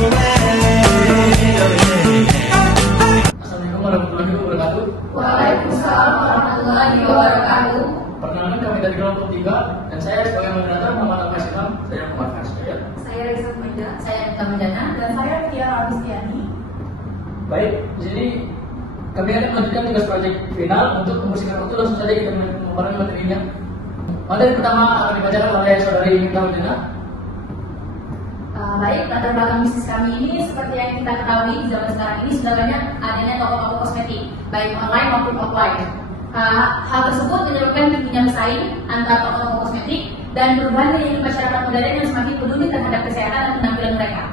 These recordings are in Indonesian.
Assalamualaikum warahmatullahi wabarakatuh. Waalaikumsalam warahmatullahi wabarakatuh. Perkenalkan kami dari kelompok 3 dan saya sebagai moderator Muhammad Al-Fasimam. Saya Muhammad Fasimam. Saya Risa Menda, saya Eka Mendana, dan saya Tia Rabistiani. Baik, di sini kami akan melanjutkan tugas proyek final. Untuk membersihkan waktu langsung saja kita memulai materinya. Materi pertama akan dibacakan oleh saudari Eka Mendana. Baik, latar belakang bisnis kami ini seperti yang kita ketahui di zaman sekarang ini sudah banyak adanya toko-toko kosmetik, baik online maupun offline. Hal tersebut menyebabkan tingginya bersaing antara toko-toko kosmetik dan perubahan dari masyarakat modern yang semakin peduli terhadap kesehatan dan penampilan mereka.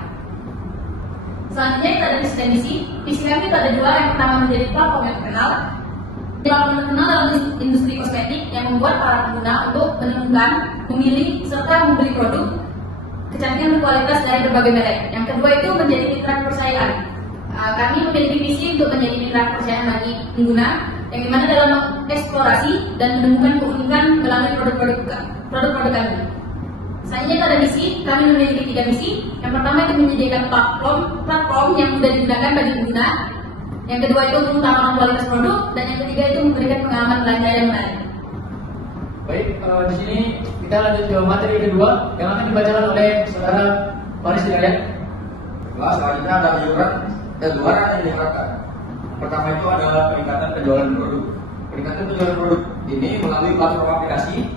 Selanjutnya kita ada visi dan misi. Visi kami itu ada dua. Yang pertama menjadi platform yang terkenal. Platform yang terkenal dalam industri kosmetik yang membuat para pengguna untuk menemukan, memilih, serta membeli produk kecantikan berkualitas dari berbagai merek. Yang kedua itu menjadi mitra kepercayaan. Kami memiliki visi untuk menjadi mitra kepercayaan bagi pengguna, yang dimana dalam mengeksplorasi dan menemukan keunikan melalui produk-produk kami. Selanjutnya kita ada misi. Kami memiliki 3 misi. Yang pertama itu menyediakan platform yang mudah digunakan bagi pengguna. Yang kedua itu mengutamakan kualitas produk, dan yang ketiga itu memberikan pengalaman belanja yang menarik. Baik, di sini kita lanjut ke materi kedua yang akan dibacakan oleh saudara Faris Hidayat. Selanjutnya ada kejuaraan yang diharapkan. Pertama itu adalah peningkatan penjualan produk. Peningkatan penjualan produk ini melalui platform aplikasi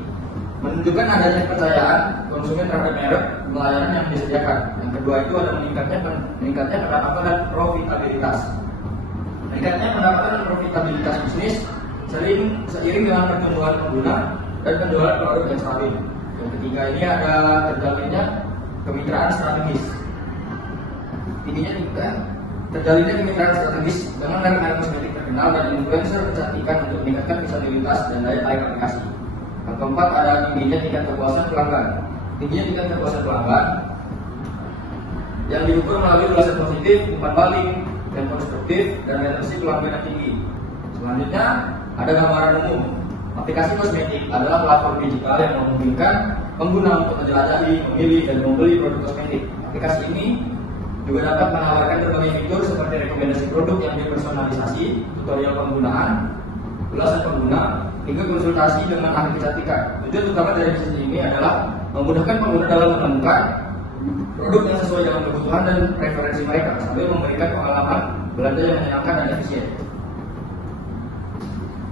menunjukkan adanya kepercayaan konsumen terhadap merek pelayanan yang disediakan. Yang kedua itu ada meningkatnya pendapatan dan profitabilitas. Meningkatnya pendapatan dan profitabilitas bisnis seiring dengan pertumbuhan pengguna dan penjualan produk yang stabil. Yang ketiga ini ada terjalinnya kemitraan strategis. Terjalinnya kemitraan strategis dengan merek-merek kosmetik terkenal dan influencer kecantikan untuk meningkatkan visibilitas dan daya tarik aplikasi. Yang keempat ada tingginya tingkat kepuasan pelanggan. Tingginya tingkat kepuasan pelanggan yang diukur melalui ulasan positif, umpan balik, dan konstruktif, dan retensi pelanggan yang tinggi. Selanjutnya ada gambaran umum. Aplikasi kosmetik adalah platform digital yang memungkinkan pengguna untuk menjelajahi, memilih, dan membeli produk kosmetik. Aplikasi ini juga dapat menawarkan berbagai fitur seperti rekomendasi produk yang dipersonalisasi, tutorial penggunaan, ulasan pengguna, hingga konsultasi dengan ahli kecantikan. Tujuan utama dari bisnis ini adalah memudahkan pengguna dalam menemukan produk yang sesuai dengan kebutuhan dan preferensi mereka, sambil memberikan pengalaman belanja yang menyenangkan dan efisien.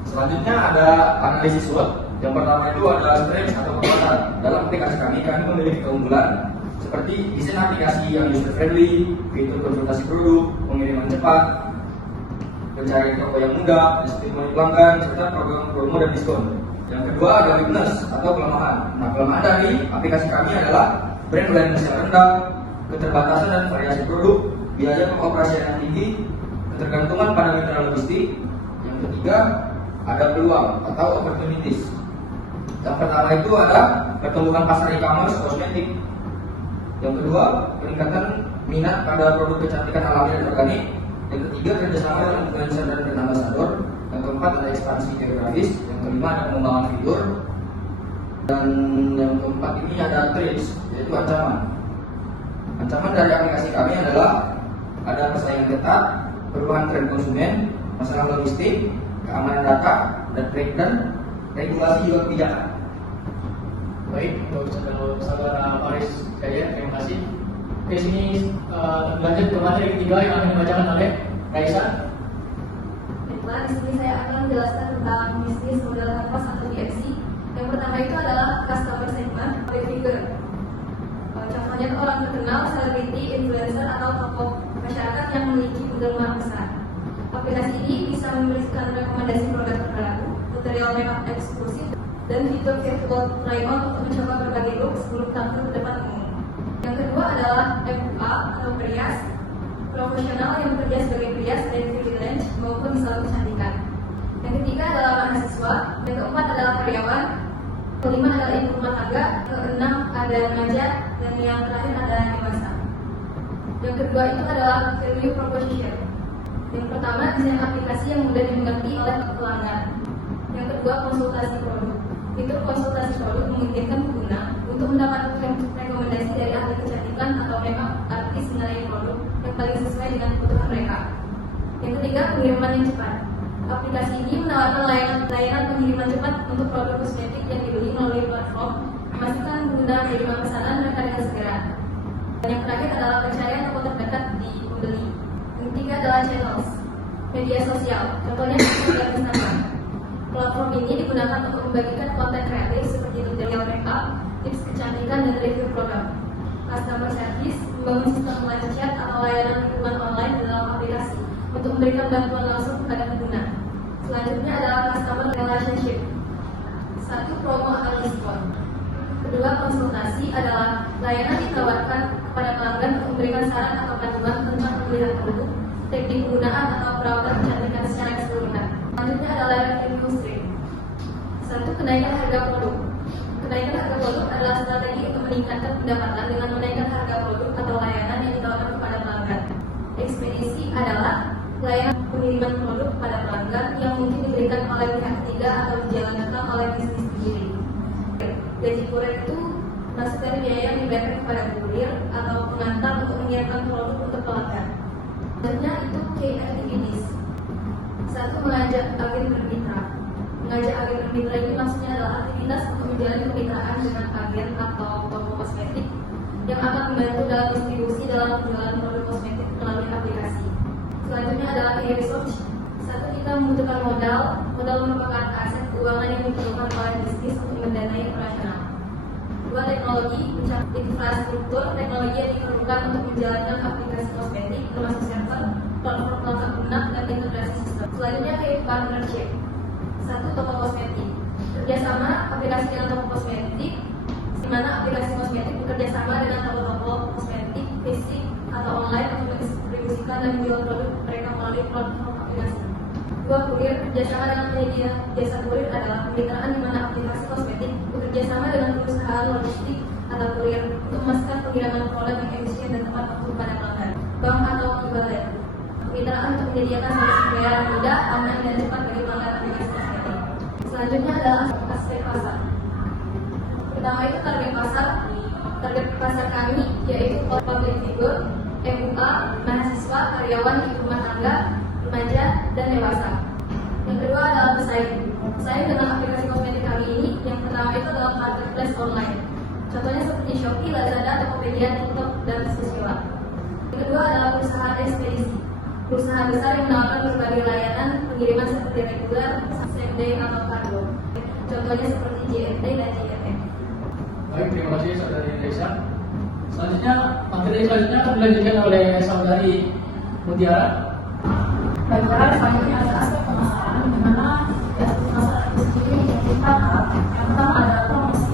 Selanjutnya ada analisis SWOT. Yang pertama itu ada strength atau kekuatan. Dalam aplikasi kami memiliki keunggulan seperti desain aplikasi yang user friendly, fitur konsultasi produk, pengiriman cepat, pencarian toko yang mudah, testimoni pelanggan, serta program promo dan diskon. Yang kedua ada weakness atau kelemahan. Nah, kelemahan dari aplikasi kami adalah brand awareness yang rendah, keterbatasan dan variasi produk, biaya pengoperasian yang tinggi, ketergantungan pada mitra logistik. Yang ketiga ada peluang atau opportunities. Yang pertama itu ada pertumbuhan pasar e-commerce kosmetik. Yang kedua, peningkatan minat pada produk kecantikan alami dan organik. Yang ketiga, kerjasama dengan influencer dan brand ambassador. Yang keempat, ada ekspansi geografis. Yang kelima, ada pengembangan fitur. Dan yang keempat ini ada threats, yaitu ancaman. Ancaman dari aplikasi kami adalah ada persaingan ketat, perubahan tren konsumen, masalah logistik, keamanan data, dan regulasi juga kebijakan. Baik, untuk saudara Faris Hidayat, terima kasih. Oke, sini lanjut ke materi ketiga yang akan dibacakan oleh Raisa. Baiklah, di sini saya akan menjelaskan tentang bisnis modal kanvas atau BMC. Yang pertama itu adalah customer segment public figure. Contohnya orang terkenal, selebriti, influencer, atau tokoh masyarakat yang memiliki penggemar besar. Aplikasi ini bisa memberikan rekomendasi produk terbaru, tutorial makeup eksklusif, dan fitur virtual try-on untuk mencoba berbagai look sebelum tampil ke depan umum. Yang kedua adalah MUA atau perias profesional yang bekerja sebagai perias dari freelance maupun di salon kecantikan. Yang ketiga adalah mahasiswa. Yang keempat adalah karyawan. Kelima adalah ibu rumah tangga. Keenam ada remaja, dan yang terakhir adalah dewasa. Yang kedua itu adalah value proposition. Yang pertama, desain aplikasi yang mudah dimengerti oleh pelanggan. Yang kedua, konsultasi produk. Fitur konsultasi produk memungkinkan pengguna untuk mendapatkan rekomendasi dari ahli kecantikan atau makeup artis mengenai produk paling sesuai dengan kebutuhan mereka. Yang ketiga, pengiriman yang cepat. Aplikasi ini menawarkan layanan pengiriman cepat untuk produk kosmetik yang dibeli melalui platform, memastikan pengguna menerima pesanan mereka dengan segera. Dan yang terakhir adalah pencarian toko terdekat di pembeli. Yang ketiga adalah channels, media sosial, contohnya Instagram. Platform ini digunakan untuk membagikan konten kreatif seperti tutorial makeup, tips kecantikan, dan review produk. Customer service membangun sistem live chat atau layanan dukungan online dalam aplikasi untuk memberikan bantuan langsung kepada pengguna. Selanjutnya adalah customer relationship. 1. Promo atau diskon. Kedua, konsultasi adalah layanan ditawarkan kepada pelanggan untuk memberikan saran atau panduan tentang pemilihan produk, teknik penggunaan atau perawatan kecantikan secara keseluruhan. Selanjutnya adalah revenue stream. 1. Kenaikan harga produk. Kenaikan harga produk adalah strategi untuk meningkatkan pendapatan dengan menaikkan harga produk atau layanan yang ditawarkan kepada pelanggan. Ekspedisi adalah layanan pengiriman produk kepada pelanggan yang mungkin diberikan oleh pihak ketiga atau dijalankan oleh bisnis sendiri. Gaji kurir itu masuk dari biaya yang diberikan kepada kurir atau pengantar untuk mengirimkan produk untuk pelanggan. Selanjutnya itu key activities. 1. Mengajak agen bermitra. Mengajak agen bermitra ini maksudnya adalah aktivitas untuk menjalin kemitraan dengan agen atau toko kosmetik yang akan membantu dalam distribusi dalam penjualan produk kosmetik melalui aplikasi. Selanjutnya adalah key research. 1. Kita membutuhkan modal. Modal merupakan aset keuangan yang diperlukan oleh bisnis untuk mendanai operasional. 2. Teknologi. Infrastruktur teknologi yang diperlukan untuk menjalankan aplikasi kosmetik termasuk server, platform pelengkap lunak, dan integrasi sistem. Selanjutnya key partnership. 1. Toko kosmetik. Kerjasama aplikasi dengan toko kosmetik, di mana aplikasi kosmetik bekerjasama dengan toko-toko kosmetik fisik atau online untuk mendistribusikan dan menjual produk mereka melalui platform aplikasi. 2. Kurir. Kerjasama dengan penyedia jasa kurir adalah kemitraan di mana aplikasi kosmetik bekerjasama dengan perusahaan logistik atau kurir untuk memastikan pengiriman produk yang efisien dan tepat waktu pada pelanggan. Bank atau e-wallet. Kemitraan untuk menyediakan solusi pembayaran mudah, aman, dan cepat bagi pelanggan aplikasi kosmetik. Selanjutnya adalah aspek pasar. Pertama itu target pasar. Target pasar kami yaitu public figure, MUA, mahasiswa, karyawan, ibu rumah tangga, remaja, dan dewasa. Yang kedua adalah pesaing. Pesaing dengan aplikasi kosmetik kami ini, yang pertama itu adalah marketplace online. Contohnya seperti Shopee, Lazada, Tokopedia, TikTok, dan Susila. Yang kedua adalah perusahaan ekspedisi. Perusahaan besar yang menawarkan berbagai layanan pengiriman seperti regular, same day, atau kargo. Contohnya seperti JNT dan JNT. Baik, terima kasih saudari Reza. Selanjutnya, materi selanjutnya akan dilanjutkan oleh saudari Mutiara. Baiklah, selanjutnya ada aspek pemasaran di mana pemasaran itu sendiri yang kita yang pertama adalah promosi.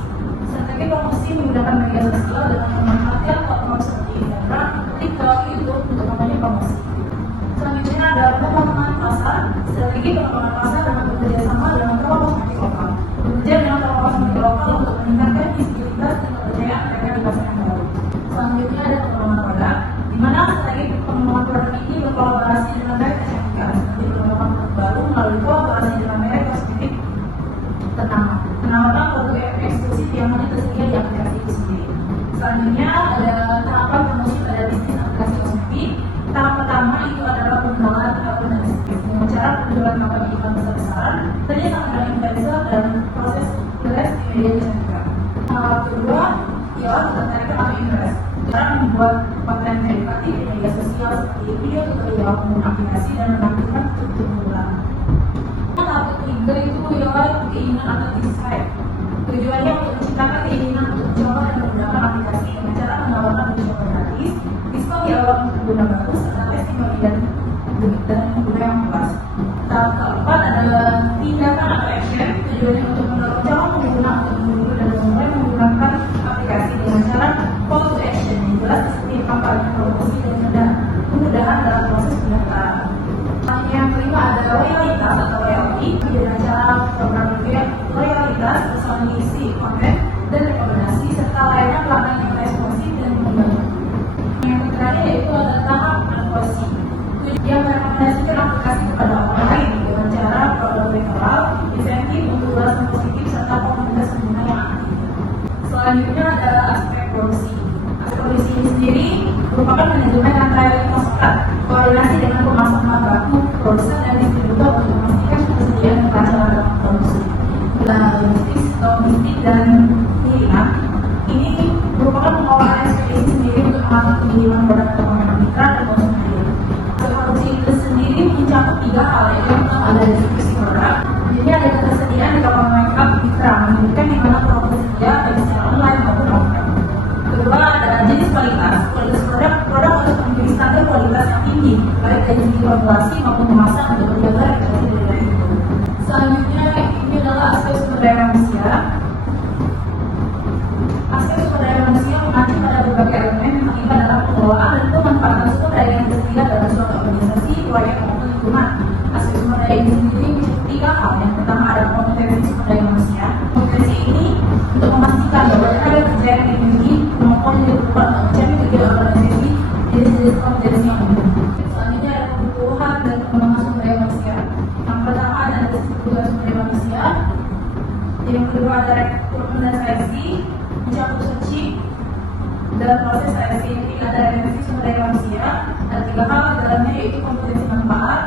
Strategi promosi menggunakan media sosial dengan memanfaatkan platform seperti Instagram, TikTok, YouTube untuk membangun promosi. Selanjutnya ada pengembangan pasar. Strategi pengembangan pasar dengan bekerja sama dengan toko kosmetik lokal. Bekerja dengan toko kosmetik lokal untuk meningkatkan visibilitas dan kepercayaan mereka di pasar yang baru. Selanjutnya ada pengembangan produk, di mana strategi pengembangan produk ini berkolaborasi dengan merek kecantikan seperti pengembangan produk baru melalui kolaborasi dengan merek kosmetik ternama. Menawarkan produk eksklusif yang hanya tersedia di aplikasi itu sendiri. Selanjutnya ada tahapan promosi pada bisnis aplikasi kosmetik. Tahap pertama itu adalah pengenalan akun dan bisnis dengan cara penjualan kampanye iklan besar-besaran kerjasama dengan influencer dan proses tulis di media kecantikan. Tahap kedua ialah ketertarikan atau interest. Cara membuat konten edukatif di media sosial seperti video tutorial penggunaan aplikasi dan menampilkan tujuan penggunaan. Tahap ketiga itu ialah keinginan atau desire. Tujuannya untuk menciptakan keinginan untuk mencoba dan menggunakan aplikasi dengan cara menawarkan ujian gratis, diskon di awal untuk pengguna baru, serta testimoni dan pengguna yang puas. Tahap keempat adalah tindakan atau action. Tujuannya untuk mendorong calon pengguna untuk menunggu dan mulai menggunakan aplikasi dengan cara call to action yang jelas seperti kampanye promosi dan kemudahan dalam proses pendaftaran. Yang kelima ada loyalitas atau loyalty dengan cara program loyalitas bersama mengisi konten dan rekomendasi serta layanan pelanggan yang responsif dan membantu. Yang terakhir yaitu ada tahap adopsi yang merekomendasikan aplikasi kepada orang lain dengan cara program referral, insentif untuk ulasan positif serta komunitas pengguna yang aktif. Selanjutnya ada aspek produksi. Aspek produksi ini sendiri merupakan manajemen rantai pasokan koordinasi dengan pemasok bahan baku, produsen dan distributor untuk memastikan ketersediaan dan kelancaran produksi. Logistik dan pengiriman ini merupakan pengelolaan ekspedisi sendiri untuk mengatur pengiriman produk atau mitra dan konsumen. Produksi itu sendiri mencakup 3 hal, yaitu yang pertama ada distribusi produk. Jadi ada ketersediaan di kapal make-up mitra menunjukkan di mana produk tersedia baik secara online maupun offline. Kedua ada jenis kualitas produk harus memiliki standar kualitas yang tinggi baik dari segi formulasi maupun kemasan untuk menjaga reputasi dari itu. Selanjutnya ini adalah aspek sumber daya manusia. Aspek sumber daya manusia mengacu pada berbagai elemen yang terlibat dalam pengelolaan dan pemanfaatan sumber daya yang tersedia dalam suatu organisasi, proyek maupun lingkungan. Aspek sumber daya ini sendiri mencakup 3 hal. Yang pertama ada kompetensi sumber daya manusia. Kompetensi ini untuk memastikan bahwa tenaga kerja yang dimiliki kemampuan yang diperlukan untuk mencapai tujuan organisasi jadi jenis kompetensi yang umum. Selanjutnya ada kebutuhan dan pengembangan sumber daya manusia. Yang pertama ada kebutuhan sumber daya manusia. Yang kedua ada rekrutmen dan seleksi, mencakup search dalam proses seleksi ini ada referensi sumber daya manusia. Ada 3 hal di dalamnya yaitu kompetensi manfaat,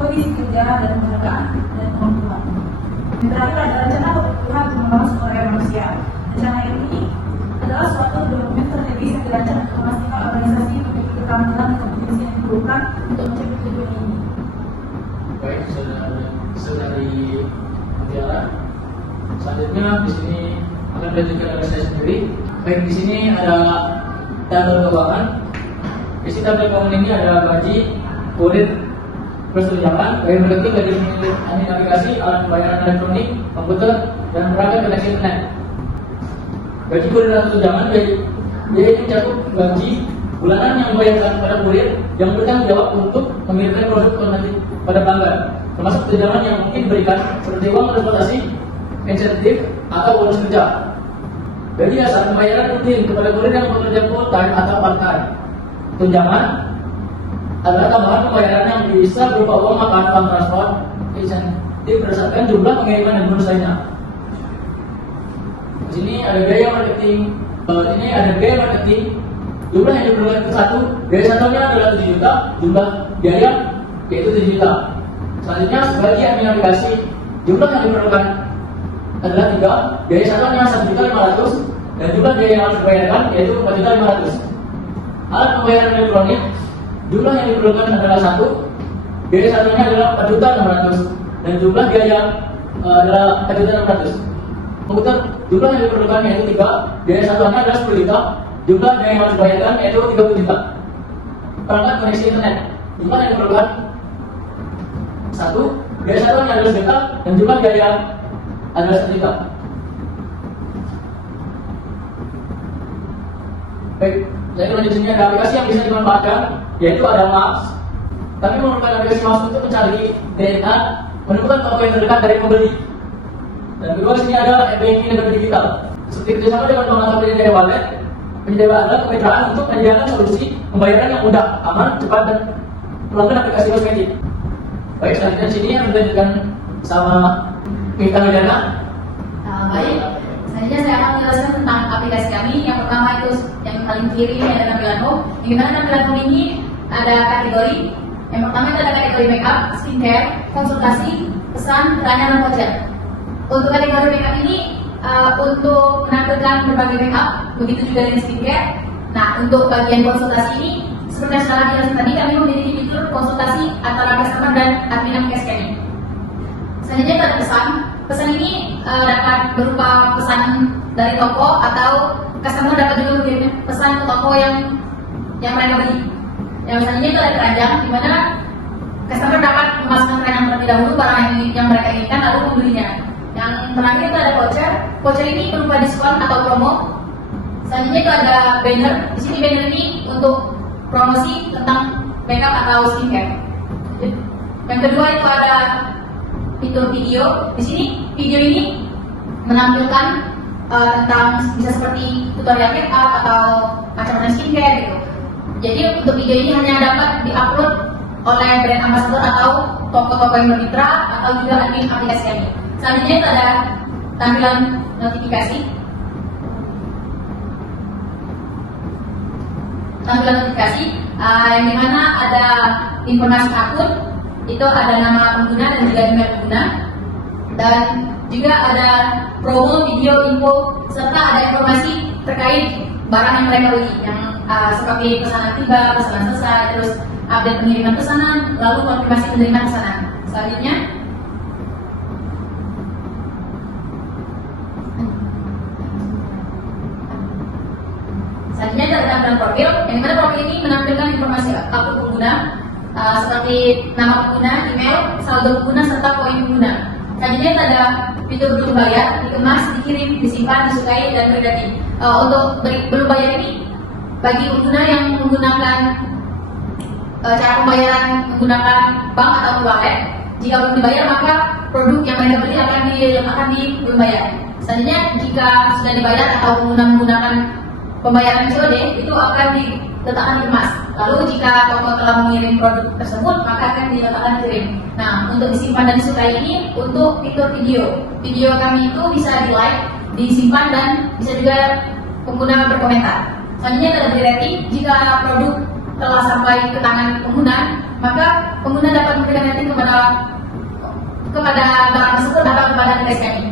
kondisi kerja dan penghargaan dan kemampuan. Yang terakhir ada rencana kebutuhan pengembangan sumber daya manusia. Rencana ini adalah suatu dokumen strategis yang dirancang untuk memastikan organisasi memiliki keterampilan dan kompetensi yang diperlukan untuk mencapai tujuan ini. Baik, saudari Mutiara. Selanjutnya di sini akan dilanjutkan oleh saya sendiri. Baik, di sini ada tabel keuangan. Di sini tabel keuangan ini ada gaji, kurir, plus tunjangan, biaya marketing, gaji navigasi, alat pembayaran elektronik, komputer, dan perangkat koneksi internet. Gaji kurir dan tunjangan biaya ini mencakup gaji bulanan yang dibayarkan kepada kurir yang bertanggung jawab untuk mengirimkan produk otomatis pada pelanggan, termasuk tunjangan yang mungkin diberikan seperti uang transportasi, insentif, atau bonus kerja. Gaji dasar pembayaran rutin kepada kurir yang bekerja full time atau part time. Tunjangan adalah tambahan pembayaran yang bisa berupa uang makan, uang transport, insentif berdasarkan jumlah pengiriman dan bonus lainnya. Di sini ada biaya marketing. Ini ada biaya marketing. Jumlah yang diperlukan ke satu, biaya satunya adalah 7 juta, jumlah biaya yaitu 7 juta. Selanjutnya sebagai admin navigasi, jumlah yang diperlukan adalah 3, biaya satunya 1.500.000 dan jumlah biaya yang harus dibayarkan yaitu 4.500.000. Alat pembayaran elektronik, jumlah yang diperlukan adalah 1, biaya satunya adalah 4.600.000 dan jumlah biaya adalah 4.600.000. Komputer, jumlah yang diperlukan yaitu 3, biaya satuannya adalah 10 juta, jumlah biaya yang harus dibayarkan yaitu 30 juta. Perangkat koneksi internet, jumlah yang diperlukan 1, biaya satuannya adalah 1 juta dan jumlah biaya adalah 1 juta. Baik, jadi selanjutnya ada aplikasi yang bisa dimanfaatkan yaitu ada Maps. Tapi memerlukan aplikasi Maps untuk mencari DNA, menemukan toko yang terdekat dari pembeli. Dan kedua di sini ada e-banking dan digital. Seperti kerjasama dengan pengelola penyedia wallet, penyedia adalah kemitraan untuk menyediakan solusi pembayaran yang mudah, aman, cepat dan pelanggan aplikasi kosmetik. Baik, selanjutnya di sini yang dilanjutkan sama Mita Medana. Baik, selanjutnya saya akan menjelaskan tentang aplikasi kami. Yang pertama itu yang paling kiri ini ada tampilan home. Di mana tampilan home ini ada kategori. Yang pertama itu ada kategori makeup, skincare, konsultasi, pesan, pertanyaan, dan voucher. Untuk kategori makeup ini untuk menampilkan berbagai makeup, begitu juga dengan skincare. Nah, untuk bagian konsultasi ini seperti yang saya jelaskan tadi, kami memiliki fitur konsultasi antara customer dan admin aplikasi kami. Selanjutnya ada pesan. Pesan ini dapat berupa pesan dari toko atau customer dapat juga mengirim pesan ke toko yang mereka beli. Yang selanjutnya itu ada keranjang, di mana customer dapat memasukkan keranjang terlebih dahulu barang yang mereka inginkan lalu membelinya. Yang terakhir itu ada voucher. Voucher ini berupa diskon atau promo. Selanjutnya itu ada banner. Di sini banner ini untuk promosi tentang makeup atau skincare. Yang kedua itu ada fitur video. Di sini video ini menampilkan tentang bisa seperti tutorial makeup atau macam-macam skincare gitu. Jadi untuk video ini hanya dapat diupload oleh brand ambassador atau toko-toko yang bermitra atau juga admin aplikasi kami. Selanjutnya itu ada tampilan notifikasi. Tampilan notifikasi yang dimana ada informasi akun, itu ada nama pengguna dan juga email pengguna, dan juga ada promo, video, info, serta ada informasi terkait barang yang mereka beli, yang seperti pesanan tiba, pesanan selesai, terus update pengiriman pesanan, lalu konfirmasi penerimaan pesanan. Selanjutnya, selanjutnya ada tampilan profil, yang dimana profil ini menampilkan informasi akun pengguna, seperti nama pengguna, email, saldo pengguna, serta poin pengguna. Selanjutnya ada fitur belum bayar, dikemas, dikirim, disimpan, disukai, dan berdati. Untuk belum bayar ini, bagi pengguna yang menggunakan cara pembayaran menggunakan bank atau wallet, jika belum dibayar maka produk yang mereka beli akan di belum bayar. Selanjutnya, jika sudah dibayar atau pengguna menggunakan pembayaran COD, itu akan diletakkan di emas. Lalu jika toko telah mengirim produk tersebut, maka akan diletakkan kirim. Nah, untuk disimpan dan disukai ini untuk fitur video. Video kami itu bisa di like, disimpan, dan bisa juga pengguna berkomentar. Selanjutnya ada beri rating. Jika produk telah sampai ke tangan pengguna, maka pengguna dapat memberikan rating kepada barang tersebut atau kepada device kami.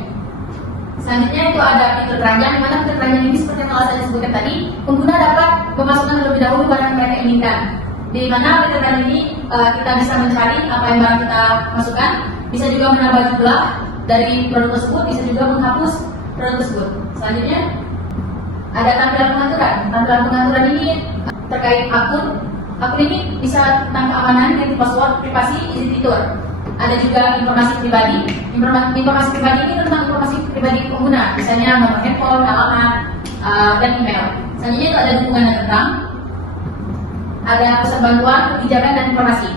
Selanjutnya itu ada fitur keranjang, di mana fitur keranjang ini seperti yang telah saya sebutkan tadi, pengguna dapat memasukkan terlebih dahulu barang yang mereka inginkan. Di mana fitur keranjang ini kita bisa mencari apa yang barang kita masukkan, bisa juga menambah jumlah dari produk tersebut, bisa juga menghapus produk tersebut. Selanjutnya ada tampilan pengaturan. Tampilan pengaturan ini terkait akun. Akun ini bisa tentang keamanan, ganti password, privasi, izin fitur. Ada juga informasi pribadi. Informasi pribadi ini tentang informasi pribadi pengguna, misalnya nomor handphone, alamat, dan email. Selanjutnya itu ada dukungan dan tentang, ada pesan bantuan, kebijakan, dan informasi.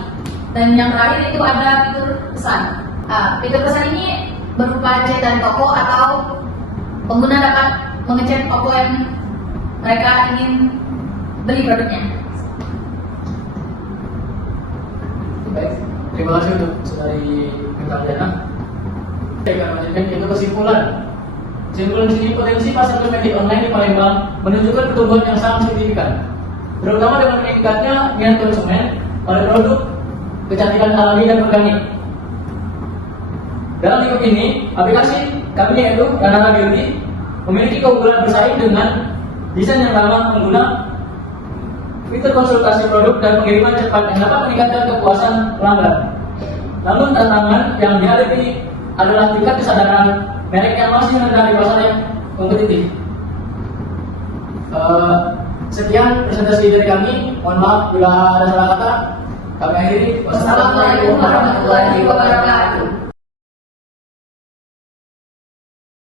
Dan yang terakhir itu ada fitur pesan. Fitur pesan ini berupa chat dan toko, atau pengguna dapat mengechat toko yang mereka ingin beli produknya. Baik, terima kasih untuk saudari Bintang Jana. Saya akan lanjutkan itu kesimpulan. Kesimpulan di sini, potensi pasar kosmetik online di Palembang menunjukkan pertumbuhan yang sangat signifikan, terutama dengan meningkatnya minat konsumen pada produk kecantikan alami dan organik. Dalam lingkup ini, aplikasi kami yaitu Danana Beauty memiliki keunggulan bersaing dengan desain yang ramah pengguna, fitur konsultasi produk, dan pengiriman cepat yang dapat meningkatkan kepuasan pelanggan. Namun tantangan yang dihadapi adalah tingkat kesadaran merek yang masih rendah di pasar yang kompetitif. Sekian presentasi dari kami. Mohon maaf bila ada salah kata. Kami akhiri. Wassalamualaikum warahmatullahi wabarakatuh.